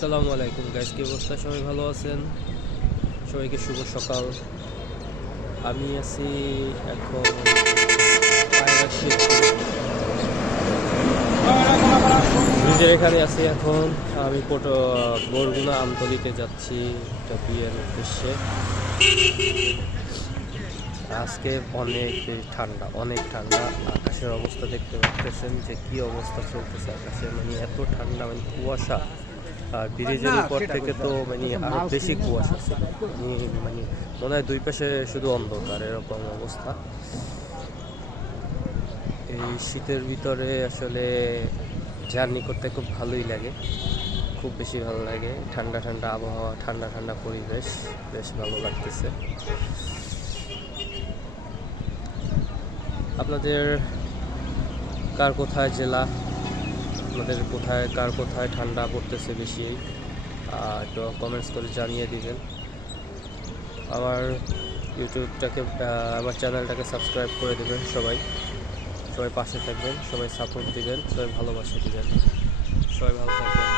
আসসালামু আলাইকুম গাইস কি অবস্থা? সবাই ভালো আছেন? সবাইকে শুভ সকাল। আমি আছি এখন। ব্রিজের এখানে আছি এখন। আমি পোটো বরগুনা আমতলিতে যাচ্ছি একটা বিয়ের উদ্দেশ্যে। আজকে অনেক ঠান্ডা অনেক ঠান্ডা। আকাশের অবস্থা দেখতে পাচ্ছেন যে কি অবস্থা চলতেছে আকাশে। মানে এত ঠান্ডা মানে কুয়াশা। আর ব্রিজের উপর থেকে তো মানে আরও বেশি কুয়াশা ছিল মানে মানে মনে হয় দুই পাশে শুধু অন্ধকার এরকম অবস্থা। এই শীতের ভিতরে আসলে জার্নি করতে খুব ভালোই লাগে। খুব বেশি ভালো লাগে। ঠান্ডা ঠান্ডা আবহাওয়া ঠান্ডা ঠান্ডা পরিবেশ বেশ ভালো লাগতেছে। আপনাদের কার কোথায় জেলা? আপনাদের কোথায়, কার কোথায় ঠান্ডা পড়তেছে বেশি একটু কমেন্টস করে জানিয়ে দিবেন। আমার ইউটিউবটাকে আমার চ্যানেলটাকে সাবস্ক্রাইব করে দেবেন সবাই। সবাই পাশে থাকবেন, সবাই সাপোর্ট দিবেন, সবাই ভালোবাসা দিবেন। সবাই ভালো থাকবেন।